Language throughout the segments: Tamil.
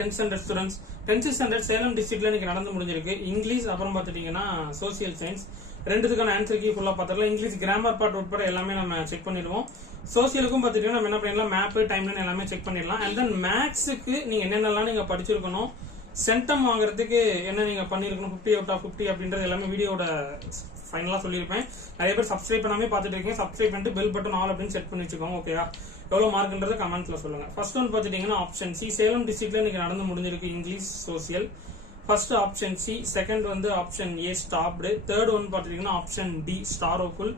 10th standard students 10th standard Salem டிஸ்ட்ரிக்ட்ல இன்னைக்கு நடந்து முடிஞ்சிருக்கு. இங்கிலீஷ் அப்புறம் பார்த்துட்டீங்கன்னா சோசியல் சயின்ஸ் ரெண்டுத்துக்கான ஆன்சர் கீ ஃபுல்லா பார்த்துக்கலாம். இங்கிலீஷ் கிராமர் பார்ட் உட்பட எல்லாமே நம்ம செக் பண்ணிடுவோம். சோசியலுக்கும் பார்த்துட்டீங்கன்னா நம்ம என்ன பண்ணிடலாம், மேப் டைம்லைன் எல்லாமே செக் பண்ணிடலாம். அண்ட் தென் மேக்ஸுக்கு நீங்க என்னென்னலாம் நீங்க படிச்சிருக்கணும், சென்டம் வாங்குறதுக்கு என்ன நீங்க பண்ணிருக்கணும், 50 out of 50 அப்படின்றது எல்லாமே வீடியோட ஃபைனலா சொல்லியிருப்பேன். நிறைய பேர் சப்ஸ்கிரைப் பண்ணாமே பார்த்துட்டு இருக்கீங்க. சப்ஸ்கிரைப் பண்ணிட்டு பெல் பட்டன் ஆல் அப்படின்னு செட் பண்ணி வச்சுக்கோங்க. ஓகேவா? எவ்வளவு மார்க்ன்றது கமெண்ட்ஸ்ல சொல்லுங்க. ஃபர்ஸ்ட் ஒன் பாத்துட்டீங்கன்னா ஆப்ஷன் சி, சேலம் டிஸ்ட்ரிக்ட்ல இன்னைக்கு நடந்து முடிஞ்சிருக்கு English social. First option C, second வந்து option A stopped, third one பாத்துட்டீங்கன்னா ஆப்ஷன் டி ஸ்டாரோஃபுல்,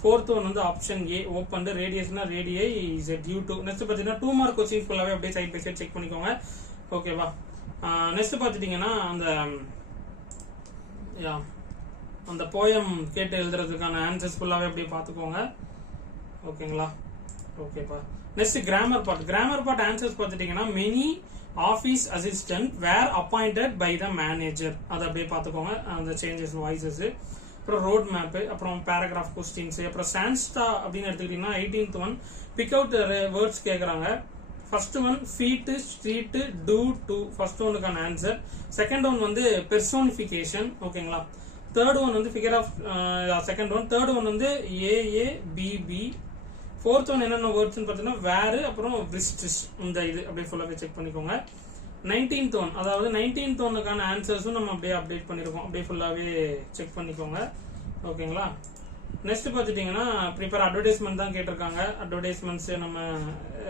ஃபோர்த் ஒன் வந்து ஆப்ஷன் ஏ ஓப்பன், ரேடியஸ்னா ரேடியை இஸ் டியூ டு. நெக்ஸ்ட் பாத்தீங்கன்னா 2 மார்க் கொஸ்டின் ஃபுல்லாவே அப்படியே சைட் பை சைட் செக் பண்ணிக்கோங்க. ஓகேவா? நெக்ஸ்ட் பாத்துட்டீங்கன்னா அந்த போயம் கேட்டு எழுதுறதுக்கான ஆன்சர்ஸ் ஃபுல்லாவே அப்படியே பாத்துக்கோங்க. ஓகேங்களா? ஓகேப்பா. Next grammar part. Grammar part answers பார்த்துட்டீங்கன்னா many office assistant were appointed by the manager, அதை அப்படியே பார்த்துக்கோங்க. அந்த சேஞ்சஸ் வாய்ஸஸ், அப்புறம் ரோட் மேப், அப்புறம் பேராகிராஃப் கொஸ்டின்ஸ், அப்புறம் சான்ஸ்டா அப்படின்னு எடுத்துக்கிட்டீங்கன்னா 18th one pick out words கேட்கறாங்க. First one feet, street, do, to, first ஒனுக்கான ஆன்சர். செகண்ட் ஒன் வந்து பெர்சோனிபிகேஷன். ஓகேங்களா? தேர்ட் ஒன் வந்து figure of second one. Third one வந்து ஏஏபிபி. ஃபோர்த் ஒன் என்னென்ன வேர்ட்ஸ் பார்த்தீங்கன்னா வேறு, அப்புறம் விஸ்டிஸ். இந்த இது அப்படியே ஃபுல்லாவே செக் பண்ணிக்கோங்க. 19th ஒன், அதாவது 19th ஒன்னுக்கான ஆன்சர்ஸும் நம்ம அப்படியே அப்டேட் பண்ணிருக்கோம். அப்படியே ஃபுல்லாவே செக் பண்ணிக்கோங்க. ஓகேங்களா? நெக்ஸ்ட் பார்த்துட்டீங்கன்னா ப்ரிப்பேர் அட்வர்டைஸ்மெண்ட் தான் கேட்டிருக்காங்க. அட்வர்டைஸ்மெண்ட்ஸ் நம்ம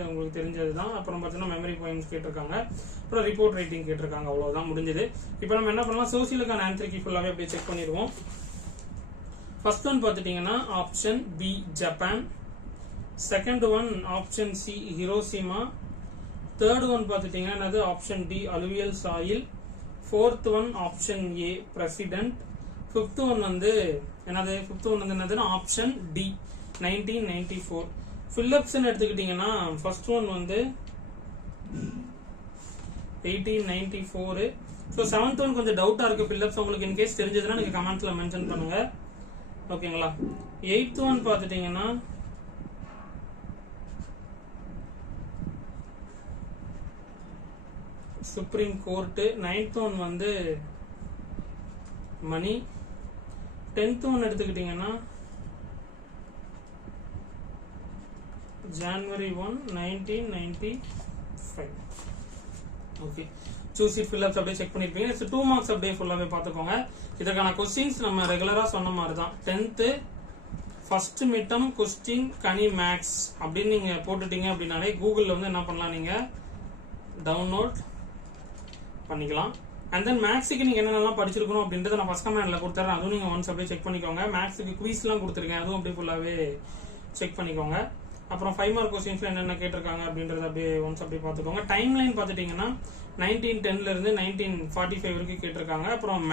உங்களுக்கு தெரிஞ்சது தான். அப்புறம் பார்த்தீங்கன்னா மெமரி போயம்ஸ் கேட்டிருக்காங்க. அப்புறம் ரிப்போர்ட் ரைட்டிங் கேட்டிருக்காங்க. அவ்வளவுதான், முடிஞ்சது. இப்போ நம்ம என்ன பண்ணலாம், சோசியலுக்கான ஆன்சர் கீ ஃபுல்லாவே அப்படியே செக் பண்ணிடுவோம். ஃபர்ஸ்ட் ஒன் பார்த்துட்டீங்கன்னா option B Japan, second one option C Hiroshima, third one பார்த்துட்டீங்கன்னா என்னது option D alluvial soil, fourth one option A president, fifth one வந்து என்னது, ஃபிஃப்த் ஒன் வந்து என்னதுன்னா ஆப்ஷன் டி 1994. பிலிப்ஸ் எடுத்துக்கிட்டீங்கன்னா ஃபர்ஸ்ட் ஒன் வந்து 1894. ஸோ 7th ஒன் கொஞ்சம் டவுட்டா இருக்கு பிலிப்ஸ். உங்களுக்கு இன்கேஸ் தெரிஞ்சதுன்னா நீங்க கமெண்ட்ஸ்ல மென்ஷன் பண்ணுங்க. ஓகேங்களா? 8th ஒன் பார்த்துட்டீங்கன்னா சுப்ரீம் கோர்ட். 9th ஒன் வந்து மணி. 10th ஒன் எடுத்துக்கிட்டீங்கன்னா January 1, 1995. Okay, choose it fill ups அப்படியே செக் பண்ணிருப்பீங்க. நெக்ஸ்ட் 2 மார்க்ஸ் அப்படியே ஃபுல்லாவே பார்த்துக்கோங்க. இதற்கான கொஸ்டின்ஸ் நம்ம ரெகுலரா சொன்ன மாதிரி தான். 10th ஃபர்ஸ்ட் மிட்டம் கொஸ்டின் கனி மேக்ஸ் அப்படின்னு நீங்க போட்டுட்டீங்க அப்படின்னாலே கூகுள்ல வந்து என்ன பண்ணலாம், நீங்க டவுன்லோட் பண்ணிக்கலாம். அண்ட் தென் மேக்ஸுக்கு நீங்க என்னென்னலாம் படிச்சிருக்கணும் அப்படின்றத நான் ஃபர்ஸ்ட் கமெண்ட்ல கொடுத்துறேன். அதுவும் நீங்க ஒன்ஸ் அப்படியே செக் பண்ணிக்கோங்க. மேக்ஸுக்கு குவிஸ்லாம் கொடுத்துருக்கேன், அதுவும் அப்படியே ஃபுல்லாவே செக் பண்ணிக்கோங்க. அப்புறம் 5 மார்க் கொஸ்டின்ஸ்ல என்னென்ன கேட்டிருக்காங்க அப்படின்றத அப்படியே ஒன்ஸ் அப்படியே பார்த்துக்கோங்க. டைம் லைன் பார்த்துட்டீங்கன்னா 1910ல இருந்து 1945 வரைக்கும் கேட்டிருக்காங்க. அப்புறம்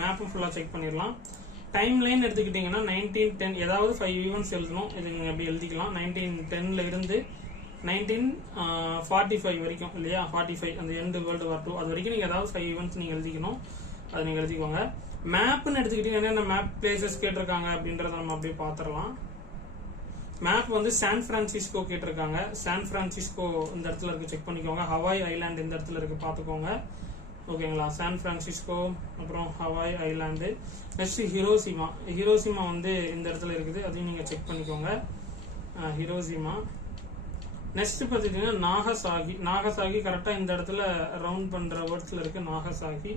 மேப்பும் ஃபுல்லா செக் பண்ணிடலாம். டைம் லைன் எடுத்துக்கிட்டீங்கன்னா 1910 ஏதாவது 5 ஈவெண்ட்ஸ் எழுதணும். இது நீங்க அப்படி எழுதிக்கலாம். 1910ல இருந்து 1945 வரைக்கும் இல்லையா, 45 அந்த எண்ட் வேர்ல்டு வார் 2 அது வரைக்கும் நீங்க ஏதாவது 5 ஈவெண்ட்ஸ் நீங்க எழுதிக்கணும். அது நீங்க எழுதிக்கோங்க. மேப்னு எடுத்துக்கிட்டீங்கன்னா என்ன மேப் பிளேசஸ் கேட்டிருக்காங்க அப்படின்றத நம்ம அப்படியே பாத்துரலாம். மேப் வந்து சான் பிரான்சிஸ்கோ கேட்டிருக்காங்க. சான் பிரான்சிஸ்கோ இந்த இடத்துல இருக்கு, செக் பண்ணிக்கோங்க. ஹவாய் ஐலாண்ட் இந்த இடத்துல இருக்கு, பாத்துக்கோங்க. ஓகேங்களா? சான் பிரான்சிஸ்கோ, அப்புறம் Hawaii island. Next Hiroshima. Hiroshima வந்து இந்த இடத்துல இருக்குது, அதையும் நீங்க செக் பண்ணிக்கோங்க. ஹிரோஷிமா. நெக்ஸ்ட் பாத்தீங்கன்னா நாகசாகி. நாகசாகி கரெக்டா இந்த இடத்துல ரவுண்ட் பண்ற வேர்ட்ஸ்ல இருக்கு நாகசாகி,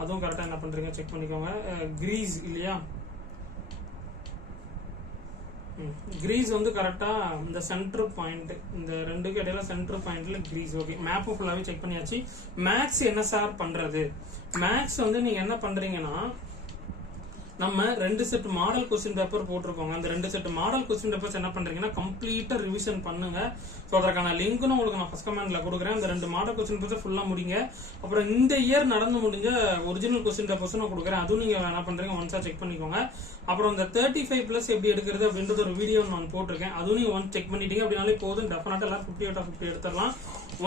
அதுவும் கரெக்டா என்ன பண்றீங்க செக் பண்ணிக்கோங்க. கிரீஸ் இல்லையா, கிரீஸ் வந்து கரெக்டா இந்த சென்டர் பாயிண்ட், இந்த ரெண்டுக்கு இடையில சென்டர் பாயிண்ட்ல கிரீஸ். ஓகே, மேப் ஃபுல்லாவே செக் பண்ணியாச்சு. மேக்ஸ் என்ன சார் பண்றது? மேக்ஸ் வந்து நீங்க என்ன பண்றீங்கன்னா, நம்ம 2 செட் மாடல் கொஸ்டின் பேப்பர் போட்டிருக்கோங்க. அந்த 2 செட் மாடல் கொஸ்டின் பேப்பர்ஸ் என்ன பண்றீங்கன்னா கம்ப்ளீட்டா ரிவிஷன் பண்ணுங்க. ஸோ அதற்கான லிங்க்னு உங்களுக்கு நான் ஃபர்ஸ்ட் கமெண்ட்ல கொடுக்குறேன். அந்த 2 மாடல் கொஸ்டின் பேப்பர் ஃபுல்லா முடிங்க. அப்புறம் இந்த இயர் நடந்து முடிஞ்ச ஒரிஜினல் கொஸ்டின் பேப்பர்ஸ் நான் கொடுக்குறேன். அதுவும் நீங்க என்ன பண்றீங்க ஒன்ஸா செக் பண்ணிக்கோங்க. அப்புறம் இந்த 35+ எப்படி எடுக்கிறது அப்படின்றது ஒரு வீடியோ நான் போட்டிருக்கேன். அதுவும் நீங்க ஒன்ஸ் செக் பண்ணிட்டீங்க அப்படின்னாலே போதும். டெஃபினட்டா எல்லாரும் 50 out of 50 எடுத்துடலாம்.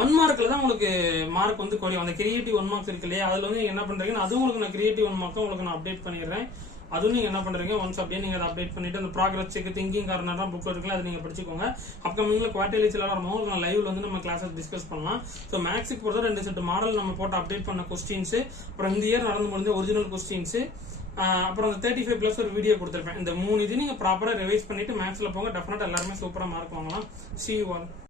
1 மார்க்ல தான் உங்களுக்கு மார்க் வந்து குறையும். அந்த கிரியேட்டிவ் 1 மார்க்ஸ் இருக்கு இல்லையா, அதுல வந்து என்ன பண்றீங்கன்னா அதுவும் உங்களுக்கு நான் கிரியேட்டிவ் 1 மார்க் உங்களுக்கு நான் அப்டேட் பண்ணிடுறேன். அதுவும் நீங்க என்ன பண்றீங்க, ஒன்ஸ் அப்படியே நீங்க அதை அப்டேட் பண்ணிட்டு அந்த ப்ராக்ரஸ் செக், திங்கிங் கார்னர் தான் புக் இருக்குல்ல, அதை நீங்க படிச்சுக்கோங்க. அப்கமிங்ல குவார்டர்லிஸ்ல வரும்போது லைவ்ல வந்து நம்ம கிளாஸஸ் டிஸ்கஸ் பண்ணலாம். ஸோ மேக்ஸுக்கு பொறுத்த 2 செட் மாடல் நம்ம போட்டு அப்டேட் பண்ண கொஸ்டின்ஸ், அப்புறம் இந்த இயர் நடந்து முடிஞ்ச ஒரிஜினல் கொஸ்டின்ஸ், அப்புறம் அந்த 35+ ஒரு வீடியோ கொடுத்துருப்பேன். இந்த 3 இது நீங்க ப்ராப்பரா ரிவைஸ் பண்ணிட்டு மேக்ஸ்ல போங்க. டெஃபினட்டா எல்லாருமே சூப்பரா மார்க் வாங்கலாம். See you all.